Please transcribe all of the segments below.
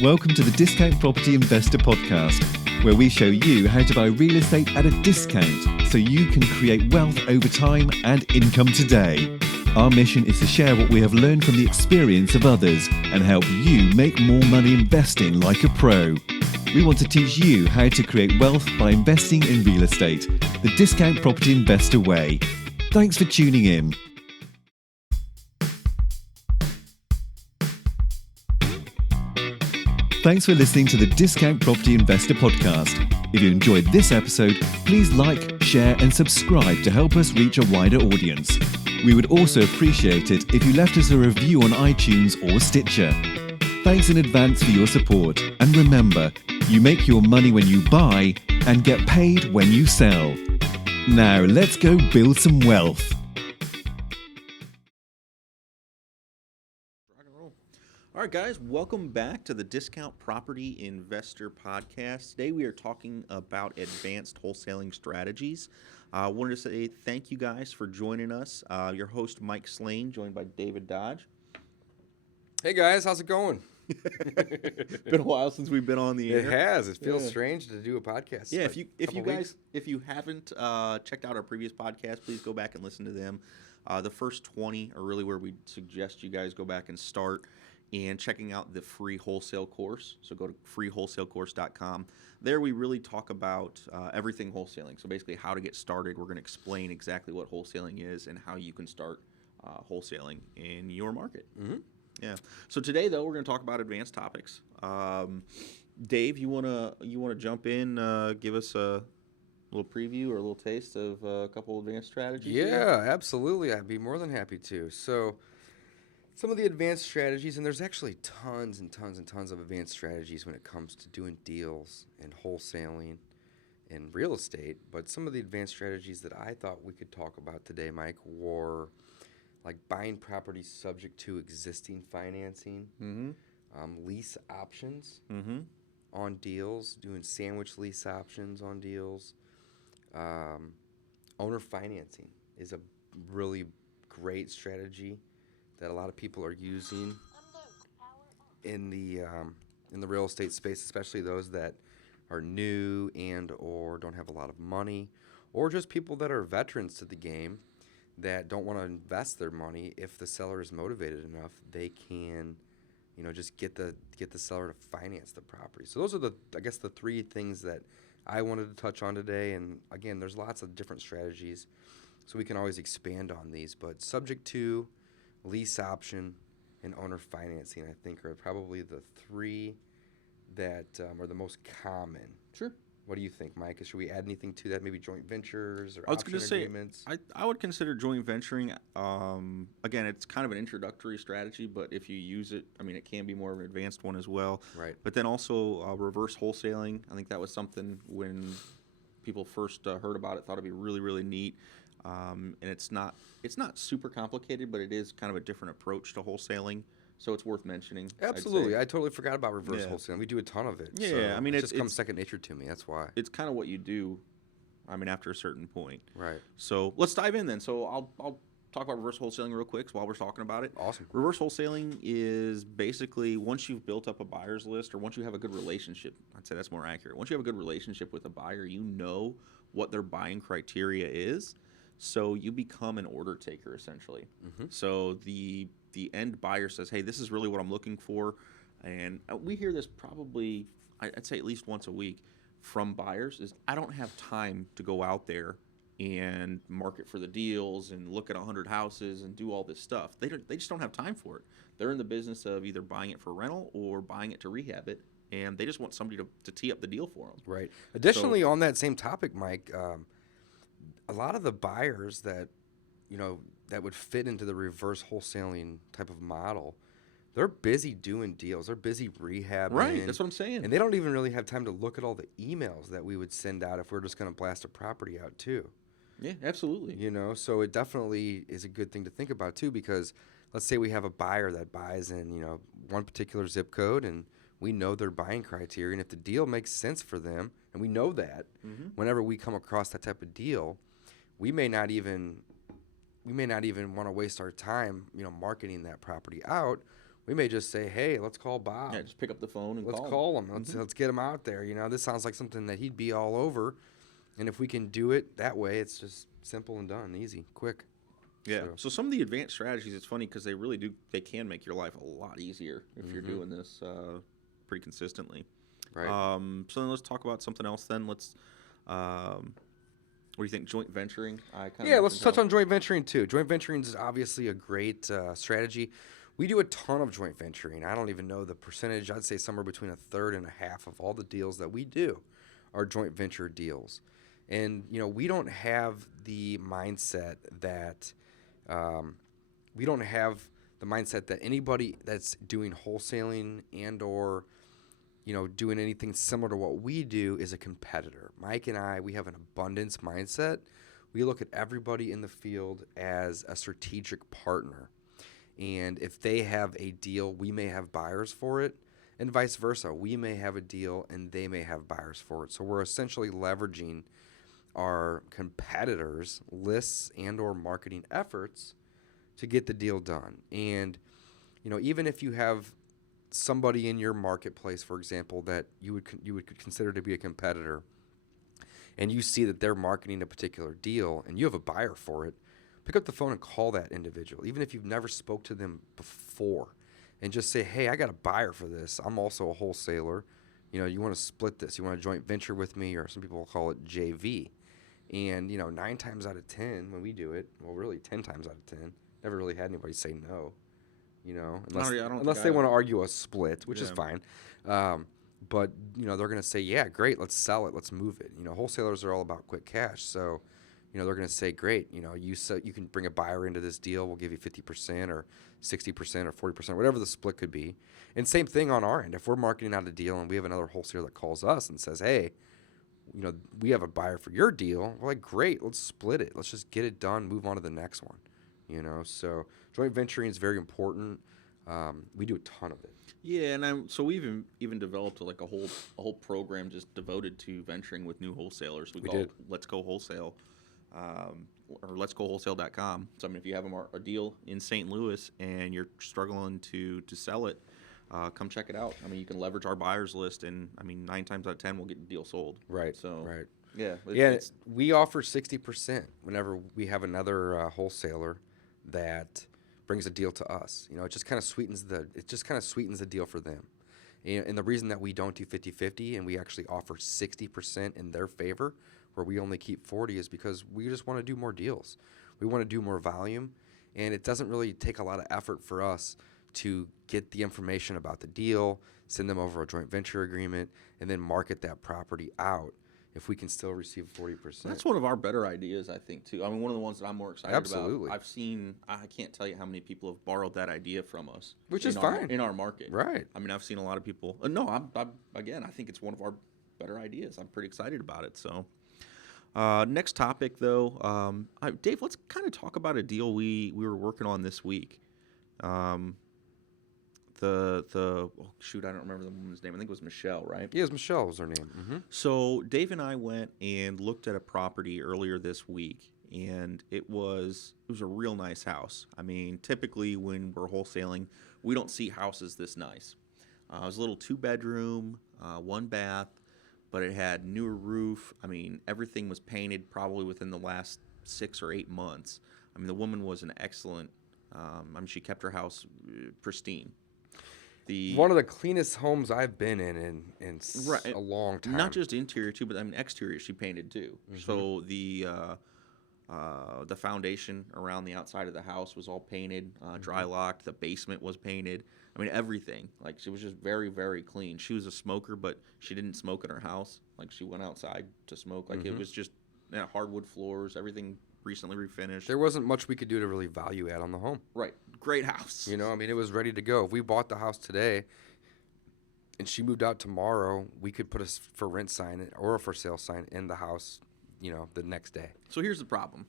Welcome to the Discount Property Investor Podcast, where we show you how to buy real estate at a discount so you can create wealth over time and income today. Our mission is to share what we have learned from the experience of others and help you make more money investing like a pro. We want to teach you how to create wealth by investing in real estate, the Discount Property Investor way. Thanks for tuning in. Thanks for listening to the Discount Property Investor Podcast. If you enjoyed this episode, please like, share, and subscribe to help us reach a wider audience. We would also appreciate it if you left us a review on iTunes or Stitcher. Thanks in advance for your support. And remember, you make your money when you buy and get paid when you sell. Now, let's go build some wealth. All right, guys, welcome back to the Discount Property Investor Podcast. Today we are talking about advanced wholesaling strategies. I wanted to say thank you guys for joining us. Your host, Mike Slane, joined by David Dodge. Hey, guys, how's it going? Been a while since we've been on the air. It has. It feels strange to do a podcast. Yeah, if you haven't checked out our previous podcast, please go back and listen to them. The first 20 are really where we suggest you guys go back and start. And checking out the free wholesale course. So go to freewholesalecourse.com. There we really talk about everything wholesaling. So basically how to get started. We're going to explain exactly what wholesaling is and how you can start wholesaling in your market. Mm-hmm. Yeah. So today, though, we're going to talk about advanced topics. Dave, you wanna jump in, give us a little preview or a little taste of a couple advanced strategies? Yeah, absolutely. I'd be more than happy to. So some of the advanced strategies, and there's actually tons and tons and tons of advanced strategies when it comes to doing deals and wholesaling and real estate. But some of the advanced strategies that I thought we could talk about today, Mike, were like buying properties subject to existing financing, lease options on deals, doing sandwich lease options on deals. Owner financing is a really great strategy that a lot of people are using in the real estate space, especially those that are new and or don't have a lot of money, or just people that are veterans to the game that don't want to invest their money. If the seller is motivated enough, they can, just get the seller to finance the property. So those are the three things that I wanted to touch on today. And again, there's lots of different strategies, so we can always expand on these. But subject to, lease option, and owner financing, I think, are probably the three that are the most common. Sure. What do you think, Mike? Should we add anything to that? Maybe joint ventures or option agreements? I would consider joint venturing. Again, it's kind of an introductory strategy, but if you use it, it can be more of an advanced one as well. Right. But then also reverse wholesaling. I think that was something when people first heard about it, thought it'd be really, really neat. And it's not super complicated, but it is kind of a different approach to wholesaling, so it's worth mentioning. Absolutely. I totally forgot about reverse wholesaling. We do a ton of it. Yeah, so it just comes second nature to me. That's why. It's kind of what you do, after a certain point. Right. So let's dive in then. So I'll talk about reverse wholesaling real quick while we're talking about it. Awesome. Reverse wholesaling is basically once you've built up a buyer's list, or once you have a good relationship, I'd say that's more accurate. Once you have a good relationship with a buyer, you know what their buying criteria is. So you become an order taker, essentially. Mm-hmm. So the end buyer says, hey, this is really what I'm looking for. And we hear this probably, I'd say at least once a week from buyers, is I don't have time to go out there and market for the deals and look at 100 houses and do all this stuff. They just don't have time for it. They're in the business of either buying it for rental or buying it to rehab it. And they just want somebody to tee up the deal for them. Right. Additionally, on that same topic, Mike, a lot of the buyers that, that would fit into the reverse wholesaling type of model, they're busy doing deals. They're busy rehabbing. Right, that's what I'm saying. And they don't even really have time to look at all the emails that we would send out if we're just going to blast a property out too. Yeah, absolutely. So it definitely is a good thing to think about too, because let's say we have a buyer that buys in, one particular zip code, and we know their buying criteria. And if the deal makes sense for them, and we know that, whenever we come across that type of deal, we may not even want to waste our time, marketing that property out. We may just say, hey, let's call Bob. Yeah, just pick up the phone and Let's call call him. Let's get him out there. This sounds like something that he'd be all over. And if we can do it that way, it's just simple and done, easy, quick. Yeah. So some of the advanced strategies, it's funny because they can make your life a lot easier if you're doing this pretty consistently. Right. So then let's talk about something else then. Let's, what do you think, joint venturing? Let's touch on joint venturing too. Joint venturing is obviously a great strategy. We do a ton of joint venturing. I don't even know the percentage. I'd say somewhere between a third and a half of all the deals that we do are joint venture deals. And, we don't have the mindset that anybody that's doing wholesaling and or, doing anything similar to what we do is a competitor. Mike and I, we have an abundance mindset. We look at everybody in the field as a strategic partner. And if they have a deal, we may have buyers for it, and vice versa. We may have a deal, and they may have buyers for it. So we're essentially leveraging our competitors' lists and or marketing efforts to get the deal done. And, even if you have somebody in your marketplace, for example, that you would consider to be a competitor, and you see that they're marketing a particular deal, and you have a buyer for it, pick up the phone and call that individual, even if you've never spoke to them before, and just say, hey, I got a buyer for this. I'm also a wholesaler. You want to split this. You want to joint venture with me, or some people will call it JV. And, 9 times out of 10 when we do it, well, really 10 times out of 10, never really had anybody say no, unless they want to argue a split, which is fine. But, they're going to say, yeah, great, let's sell it, let's move it. Wholesalers are all about quick cash, so they're going to say, great, you can bring a buyer into this deal. We'll give you 50% or 60% or 40%, whatever the split could be. And same thing on our end. If we're marketing out a deal and we have another wholesaler that calls us and says, hey, we have a buyer for your deal, we're like, great, let's split it. Let's just get it done, move on to the next one. So joint venturing is very important. We do a ton of it. Yeah, and so we've even developed a whole program just devoted to venturing with new wholesalers. We call it Let's Go Wholesale. Or letsgowholesale.com. So, if you have a deal in St. Louis and you're struggling to sell it, come check it out. You can leverage our buyers list, and 9 times out of 10 we'll get the deal sold. Right. So, right. Yeah. We offer 60% whenever we have another wholesaler that brings a deal to us. It just kind of sweetens the deal for them. And the reason that we don't do 50-50 and we actually offer 60% in their favor, where we only keep 40, is because we just want to do more deals. We want to do more volume, and it doesn't really take a lot of effort for us to get the information about the deal, send them over a joint venture agreement, and then market that property out if we can still receive 40%. That's one of our better ideas, I think, too. One of the ones that I'm more excited Absolutely. about. I've seen, I can't tell you how many people have borrowed that idea from us. Which is fine. In our market. Right. I've seen a lot of people. I think it's one of our better ideas. I'm pretty excited about it, so. Next topic, though, Dave, let's kind of talk about a deal we were working on this week. I don't remember the woman's name. I think it was Michelle, right? Yes, Michelle was her name. Mm-hmm. So Dave and I went and looked at a property earlier this week, and it was a real nice house. Typically when we're wholesaling, we don't see houses this nice. It was a little 2-bedroom, 1 bath. But it had newer roof. Everything was painted probably within the last 6 or 8 months. The woman was an excellent. She kept her house pristine. One of the cleanest homes I've been in a long time. Not just interior too, but exterior she painted too. Mm-hmm. So the foundation around the outside of the house was all painted, dry locked. The basement was painted. Everything. She was just very, very clean. She was a smoker, but she didn't smoke in her house. She went outside to smoke. It was just hardwood floors, everything recently refinished. There wasn't much we could do to really value add on the home. Right. Great house. It was ready to go. If we bought the house today and she moved out tomorrow, we could put a for rent sign or a for sale sign in the house, the next day. So here's the problem.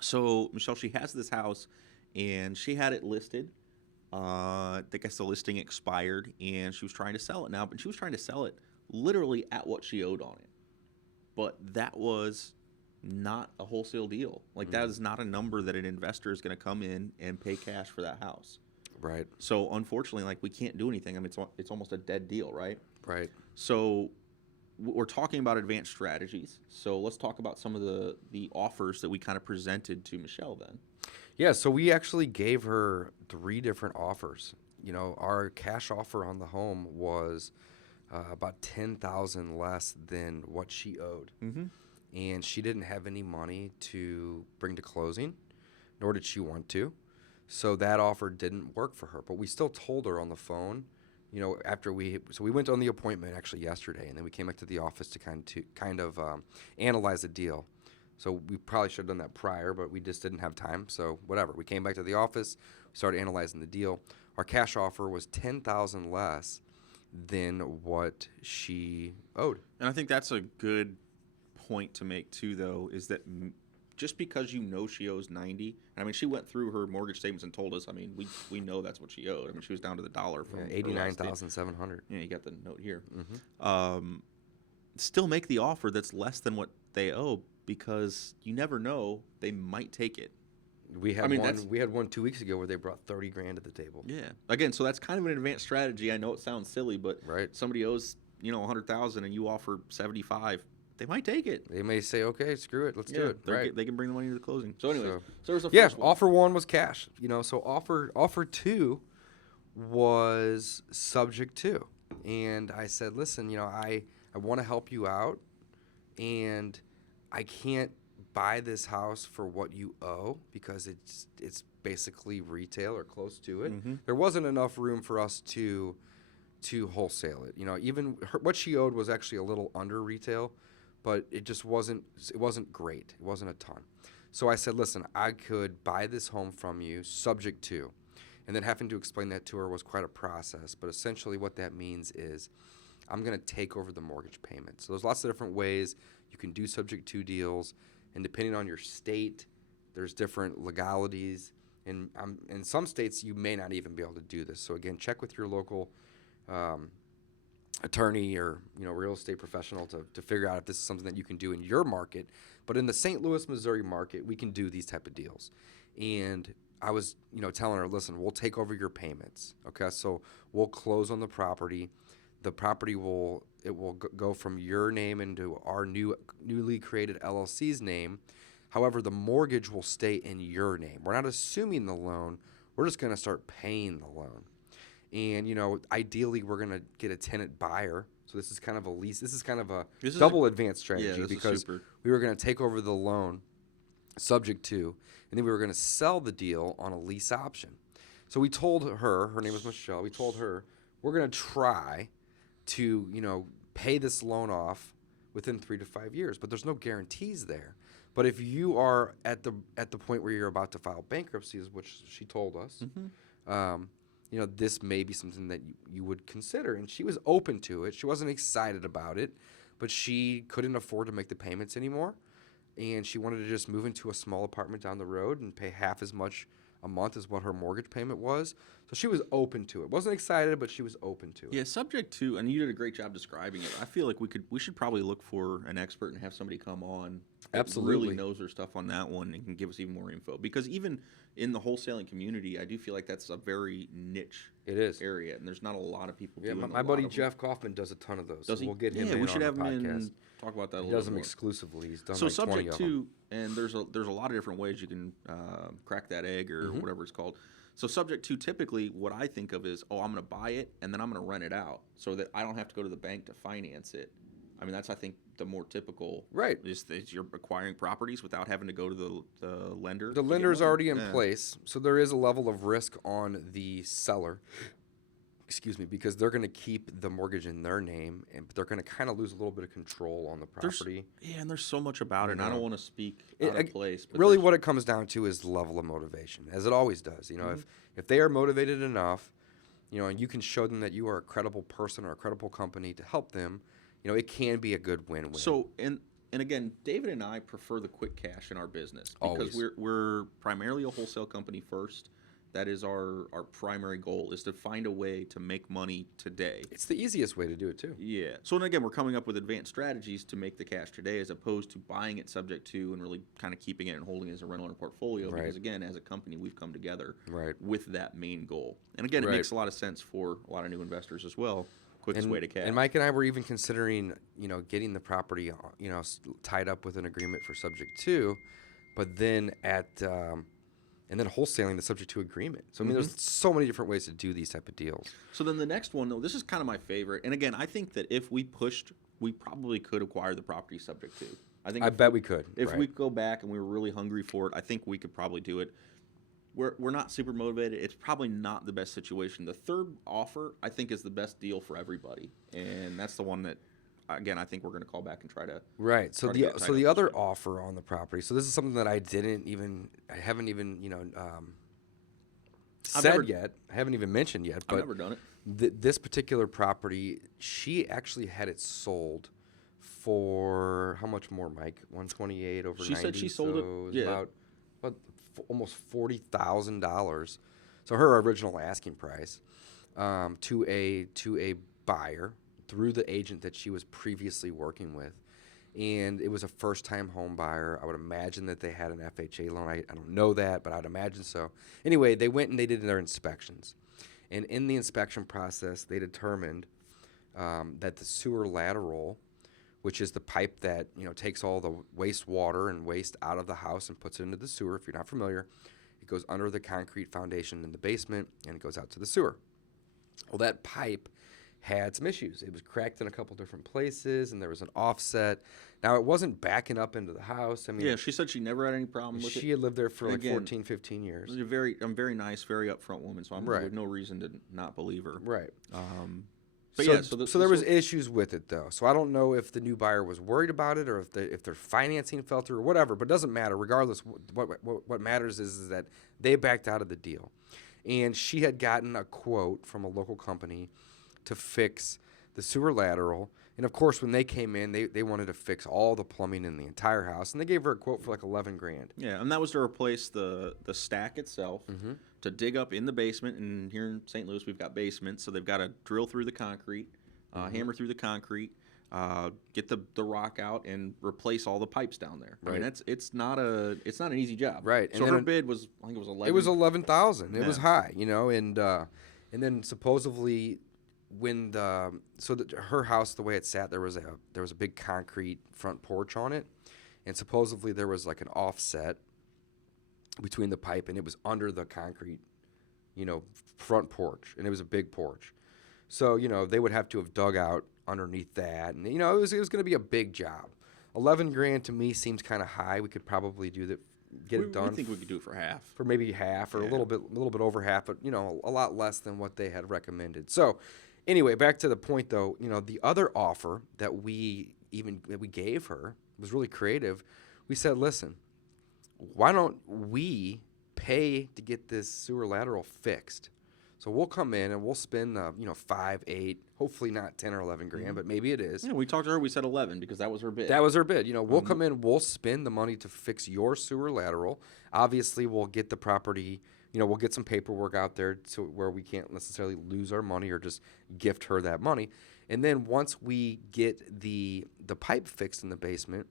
So Michelle, she has this house and she had it listed. I guess the listing expired, and she was trying to sell it now, but she was trying to sell it literally at what she owed on it. But that was not a wholesale deal. That is not a number that an investor is going to come in and pay cash for that house. Right. So unfortunately, like, we can't do anything. I mean, it's almost a dead deal, right? Right. So we're talking about advanced strategies. So let's talk about some of the offers that we kind of presented to Michelle then. Yeah, so we actually gave her 3 different offers. You know, our cash offer on the home was about $10,000 less than what she owed. Mm-hmm. And she didn't have any money to bring to closing, nor did she want to. So that offer didn't work for her. But we still told her on the phone, you know, after we went on the appointment actually yesterday, and then we came back to the office to kind of analyze the deal. So we probably should have done that prior, but we just didn't have time. So whatever. We came back to the office, started analyzing the deal. Our cash offer was $10,000 less than what she owed. And I think that's a good point to make too, though, is that just because you know she owes 90, I mean, she went through her mortgage statements and told us. I mean, we know that's what she owed. I mean, she was down to the dollar from $89,700. Yeah, you got the note here. Mm-hmm. Still make the offer that's less than what they owe, because you never know, they might take it. We had one 2 weeks ago where they brought $30,000 to the table. Yeah. Again, so that's kind of an advanced strategy. I know it sounds silly, but right. Somebody owes, $100,000 and you offer 75. They might take it. They may say, "Okay, screw it, let's do it." Right. They can bring the money to the closing. So anyways, so there's a first one. Offer 1 was cash. So offer 2 was subject to. And I said, "Listen, I want to help you out, and I can't buy this house for what you owe because it's basically retail or close to it. Mm-hmm. There wasn't enough room for us to wholesale it. Even what she owed was actually a little under retail, but it just wasn't great. It wasn't a ton. So I said, listen, I could buy this home from you subject to. And then having to explain that to her was quite a process. But essentially what that means is I'm going to take over the mortgage payment. So there's lots of different ways you can do subject to deals. And depending on your state, there's different legalities. And in some states, you may not even be able to do this. So again, check with your local attorney or real estate professional to figure out if this is something that you can do in your market. But in the St. Louis, Missouri market, we can do these type of deals. And I was telling her, listen, we'll take over your payments. Okay, so we'll close on the property. The property will go from your name into our newly created LLC's name. However, the mortgage will stay in your name. We're not assuming the loan. We're just going to start paying the loan. And, ideally, we're going to get a tenant buyer. So this is kind of a lease. This is kind of a double advanced strategy because we were going to take over the loan subject to, and then we were going to sell the deal on a lease option. So we told her name was Michelle, we told her we're going to try to, pay this loan off within 3 to 5 years, but there's no guarantees there. But if you are at the point where you're about to file bankruptcy, which she told us, Mm-hmm. This may be something that you would consider. And she was open to it. She wasn't excited about it, but she couldn't afford to make the payments anymore. And she wanted to just move into a small apartment down the road and pay half as much a month as what her mortgage payment was. So she was open to it. Wasn't excited, but she was open to it. Yeah, subject to, and you did a great job describing it. I feel like we should probably look for an expert and have somebody come on that Absolutely really knows their stuff on that one and can give us even more info. Because even in the wholesaling community, I do feel like that's a very niche area, and there's not a lot of people doing my buddy Jeff Kaufman does a ton of those. Does he? We'll get him we should have him podcast. in, talk about that a little bit more. He does them exclusively. He's done so like 20 subject of to, them. and there's a lot of different ways you can crack that egg or Mm-hmm. whatever it's called. So subject to, typically what I think of is, I'm going to buy it and then I'm going to rent it out so that I don't have to go to the bank to finance it. I mean, that's, I think, the more typical. Right. Is you're acquiring properties without having to go to the lender. The lender's already in place, so there is a level of risk on the seller. Excuse me, because they're going to keep the mortgage in their name, but they're going to kind of lose a little bit of control on the property. And there's so much about it, and I don't want to speak out of place. But really what it comes down to is the level of motivation, as it always does. If they are motivated enough, and you can show them that you are a credible person or a credible company to help them, it can be a good win-win. So, and again, David and I prefer the quick cash in our business because Always. we're primarily a wholesale company first, That is our primary goal, is to find a way to make money today. It's the easiest way to do it too. Yeah. So and again, we're coming up with advanced strategies to make the cash today, as opposed to buying it subject to and really kind of keeping it and holding it as a rental in a portfolio. Right. Because again, as a company, we've come together Right. with that main goal. And again, it Right. makes a lot of sense for a lot of new investors as well. Quickest way to cash. And Mike and I were even considering, getting the property, tied up with an agreement for subject to, but then and then wholesaling the subject to agreement. So, I mean, there's so many different ways to do these type of deals. So then the next one, though, this is kind of my favorite. And again, I think that if we pushed, we probably could acquire the property subject to. I bet we could. If we go back and we were really hungry for it, I think we could probably do it. We're not super motivated. It's probably not the best situation. The third offer, I think, is the best deal for everybody. And that's the one that, again, I think we're going to call back and try to. Right. So try to get the tied so up the this other way. offer on the property. So this is something that I haven't even said yet. I haven't even mentioned yet. But I've never done it. This particular property, she actually had it sold for how much more, Mike? 128 over 90. She said she sold it, was yeah. about almost $40,000. So her original asking price to a buyer through the agent that she was previously working with. And it was a first-time home buyer. I would imagine that they had an FHA loan. I don't know that, but I'd imagine so. Anyway, they went and they did their inspections. And in the inspection process, they determined that the sewer lateral, which is the pipe that takes all the wastewater and waste out of the house and puts it into the sewer. If you're not familiar, it goes under the concrete foundation in the basement and it goes out to the sewer. Well, that pipe had some issues. It was cracked in a couple different places, and there was an offset. Now, it wasn't backing up into the house. I mean, Yeah, she said she never had any problem with it. she had lived there for like Again, 14, 15 years. I'm very nice, very upfront woman, so I have no reason to not believe her. Right. But so, yeah, so there was issues with it though. So I don't know if the new buyer was worried about it or if their financing fell through or whatever. But it doesn't matter. Regardless, what matters is that they backed out of the deal, and she had gotten a quote from a local company to fix the sewer lateral. And of course, when they came in, they wanted to fix all the plumbing in the entire house, and they gave her a quote for like $11,000. Yeah, and that was to replace the stack itself, to dig up in the basement. And here in St. Louis, we've got basements, so they've got to drill through the concrete, hammer through the concrete, get the rock out, and replace all the pipes down there. Right. I mean, it's not an easy job. Right. So And her bid was, I think it was 11. It was 11,000. It Yeah. was high, and then supposedly when her house, the way it sat, there was a big concrete front porch on it, and supposedly there was like an offset between the pipe, and it was under the concrete, front porch, and it was a big porch. So they would have to have dug out underneath that, and it was going to be a big job. $11,000 to me seems kind of high. We could probably do that, get it done. I think we could do it for half. For maybe half or a little bit over half, but a lot less than what they had recommended. So anyway, back to the point though, the other offer that we gave her was really creative. We said, listen, why don't we pay to get this sewer lateral fixed? So we'll come in and we'll spend $5, $8, hopefully not $10 or $11,000, but maybe it is. Yeah, we talked to her. We said 11 because that was her bid. That was her bid. We'll come in, we'll spend the money to fix your sewer lateral. Obviously, we'll get the property, we'll get some paperwork out there to where we can't necessarily lose our money or just gift her that money. And then once we get the pipe fixed in the basement,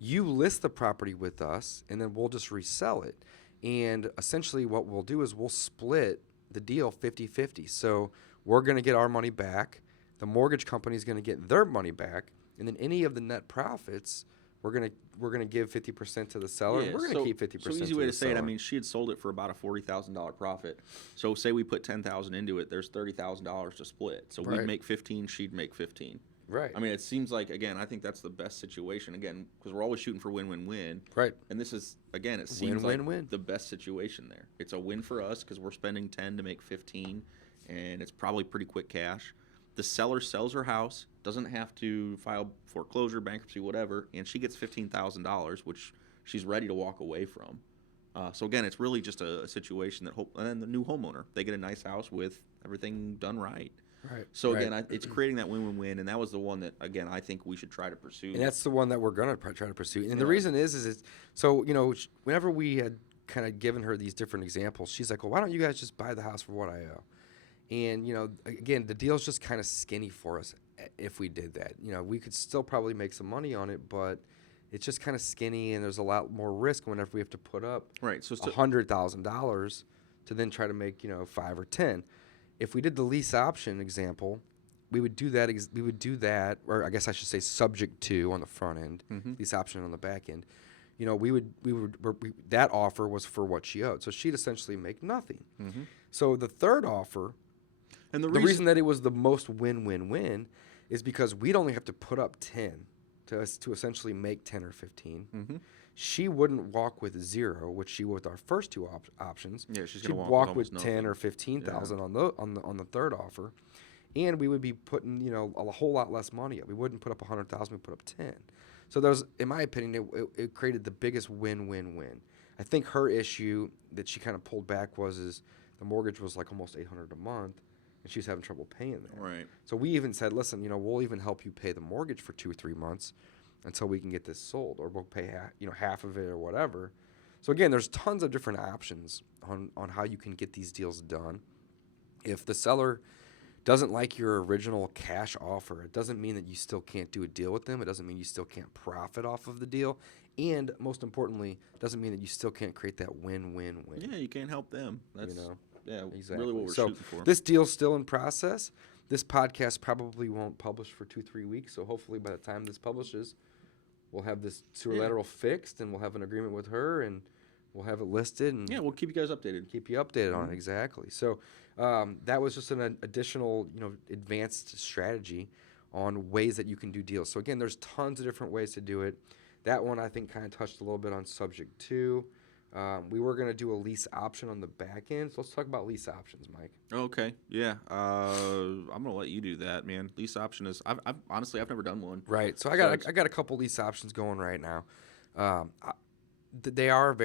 you list the property with us, and then we'll just resell it. And essentially what we'll do is we'll split the deal 50-50. So we're going to get our money back. The mortgage company is going to get their money back, and then any of the net profits, we're going to give 50% to the seller. Yeah, and we're going to keep 50%. So easy way to say it. I mean, she had sold it for about a $40,000 profit. So say we put $10,000 into it, there's $30,000 to split. So we'd make 15, she'd make 15. Right. I mean, it seems like, again, I think that's the best situation, again, because we're always shooting for win-win-win. Right. And this is, again, it seems like Win-win-win. the best situation there. It's a win for us because we're spending 10 to make 15, and it's probably pretty quick cash. The seller sells her house, doesn't have to file foreclosure, bankruptcy, whatever, and she gets $15,000, which she's ready to walk away from. So, again, it's really just a situation that and then the new homeowner, they get a nice house with everything done right. Right. So again, it's creating that win-win-win, and that was the one that, again, I think we should try to pursue. And that's the one that we're going to try to pursue. And the reason is it's so, whenever we had kind of given her these different examples, she's like, well, why don't you guys just buy the house for what I owe? And, again, the deal's just kind of skinny for us if we did that. We could still probably make some money on it, but it's just kind of skinny, and there's a lot more risk whenever we have to put up $100,000 to then try to make, 5 or 10. If we did the lease option example, we would do that, or I guess I should say subject to on the front end, lease option on the back end. That offer was for what she owed. So she'd essentially make nothing. So the third offer, and the reason that it was the most win-win-win is because we'd only have to put up 10 to essentially make 10 or 15. She wouldn't walk with 0, which she would with our first two options. Yeah, she'd walk with 10 or 15,000 on the third offer, and we would be putting a whole lot less money up. We wouldn't put up 100,000. We put up 10. So there's, in my opinion, it created the biggest win-win-win. I think her issue that she kind of pulled back was the mortgage was like almost $800 a month, and she was having trouble paying that. Right. So we even said, listen, we'll even help you pay the mortgage for 2 or 3 months until we can get this sold, or we'll pay half of it or whatever. So again, there's tons of different options on how you can get these deals done. If the seller doesn't like your original cash offer, it doesn't mean that you still can't do a deal with them. It doesn't mean you still can't profit off of the deal. And most importantly, it doesn't mean that you still can't create that win-win-win. Yeah, you can't help them. That's exactly. really what we're shooting for. This deal's still in process. This podcast probably won't publish for 2-3 weeks. So hopefully by the time this publishes, we'll have this sewer lateral fixed, and we'll have an agreement with her, and we'll have it listed. And we'll keep you guys updated. Keep you updated on it, exactly. So that was just an additional, advanced strategy on ways that you can do deals. So again, there's tons of different ways to do it. That one I think kind of touched a little bit on subject to. We were going to do a lease option on the back end. So let's talk about lease options, Mike. Okay. Yeah. I'm going to let you do that, man. Lease option is, I've honestly, I've never done one. Right. So I got a couple lease options going right now. They are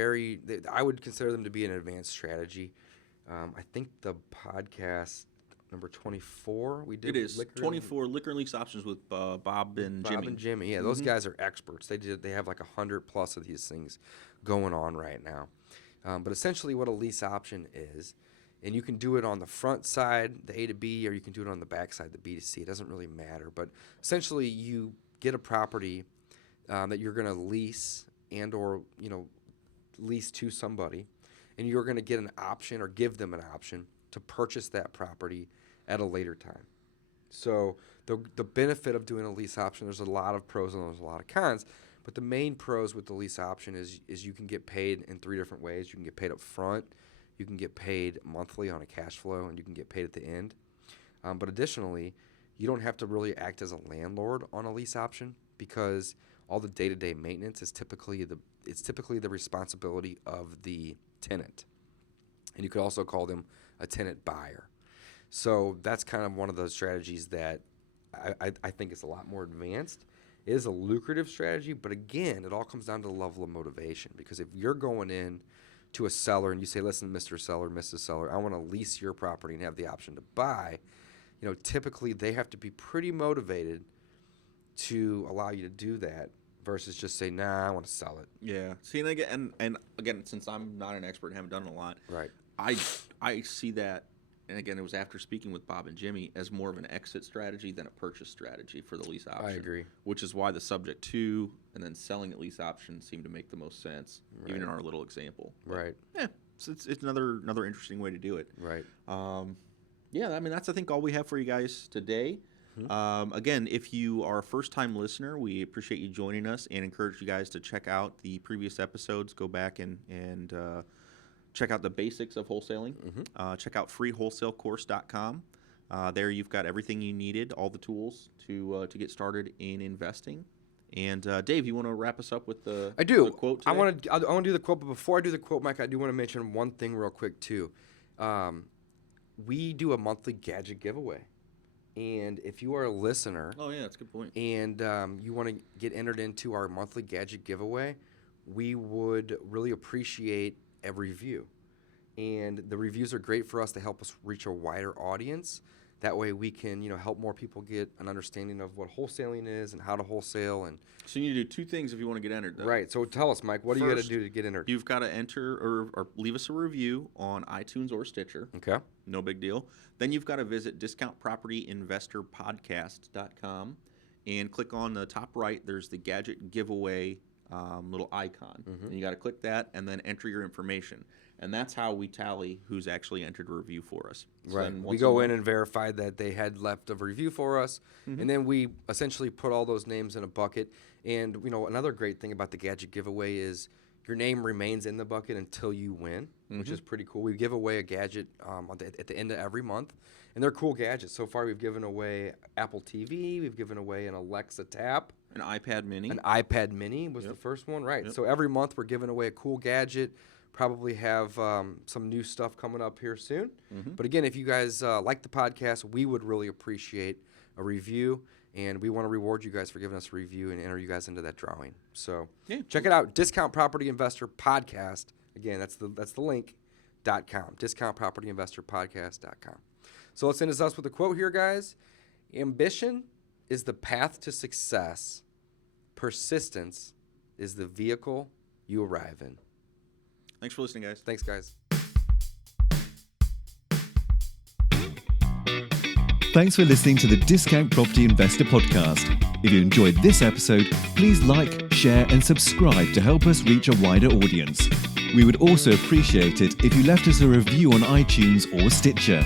I would consider them to be an advanced strategy. I think the podcast number 24 we did. It is 24 liquor and lease options with Bob and Jimmy. Yeah, those guys are experts. They have like 100+ of these things going on right now. But essentially, what a lease option is, and you can do it on the front side, the A to B, or you can do it on the back side, the B to C. It doesn't really matter. But essentially, you get a property that you're going to lease or lease to somebody, and you're going to get an option or give them an option to purchase that property at a later time. So the benefit of doing a lease option, there's a lot of pros and there's a lot of cons, but the main pros with the lease option is you can get paid in 3 different ways. You can get paid up front, you can get paid monthly on a cash flow, and you can get paid at the end. But additionally, you don't have to really act as a landlord on a lease option, because all the day-to-day maintenance is typically the responsibility of the tenant. And you could also call them a tenant buyer. So that's kind of one of those strategies that I think is a lot more advanced. It is a lucrative strategy, but again, it all comes down to the level of motivation. Because if you're going in to a seller and you say, listen, Mr. Seller, Mrs. Seller, I want to lease your property and have the option to buy, typically they have to be pretty motivated to allow you to do that versus just say, nah, I want to sell it. Yeah. See, and again, since I'm not an expert and haven't done it a lot, right? I see that, and again, it was after speaking with Bob and Jimmy, as more of an exit strategy than a purchase strategy for the lease option. I agree. Which is why the subject to and then selling at lease option seemed to make the most sense, even in our little example. But, right. Yeah, it's another interesting way to do it. Right. Yeah, I mean, that's, I think, all we have for you guys today. Again, if you are a first-time listener, we appreciate you joining us and encourage you guys to check out the previous episodes. Go back and check out the basics of wholesaling. Check out freewholesalecourse.com. There you've got everything you needed, all the tools to get started in investing. And Dave, you want to wrap us up with the quote today? I want to do the quote, but before I do the quote, Mike, I do want to mention one thing real quick too. We do a monthly gadget giveaway. And if you are a listener, oh yeah, that's a good point. And you want to get entered into our monthly gadget giveaway, we would really appreciate a review. And the reviews are great for us to help us reach a wider audience That way we can, help more people get an understanding of what wholesaling is and how to wholesale. And So you need to do two things if you want to get entered, though. right. So tell us, Mike, what do you got to First, do to get entered? You've got to enter or leave us a review on iTunes or Stitcher. Okay. No big deal. Then you've got to visit discountpropertyinvestorpodcast.com and click on the top right. There's the gadget giveaway little icon. And you got to click that and then enter your information. And that's how we tally who's actually entered a review for us. So Right. then We once go a in month- and verify that they had left a review for us, and then we essentially put all those names in a bucket. And another great thing about the gadget giveaway is your name remains in the bucket until you win, which is pretty cool. We give away a gadget at the end of every month, and they're cool gadgets. So far, we've given away Apple TV, we've given away an Alexa Tap, an iPad Mini. an iPad Mini was the first one, right? Yep. So every month we're giving away a cool gadget. Probably have some new stuff coming up here soon. But again, if you guys like the podcast, we would really appreciate a review, and we want to reward you guys for giving us a review and enter you guys into that drawing. So check it out, Discount Property Investor Podcast. Again, that's the link.com, discountpropertyinvestorpodcast.com. So let's end us with a quote here, guys. Ambition is the path to success. Persistence is the vehicle you arrive in. Thanks for listening, guys. Thanks, guys. Thanks for listening to the Discount Property Investor Podcast. If you enjoyed this episode, please like, share, and subscribe to help us reach a wider audience. We would also appreciate it if you left us a review on iTunes or Stitcher.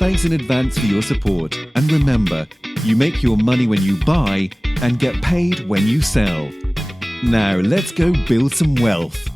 Thanks in advance for your support. And remember, you make your money when you buy and get paid when you sell. Now let's go build some wealth.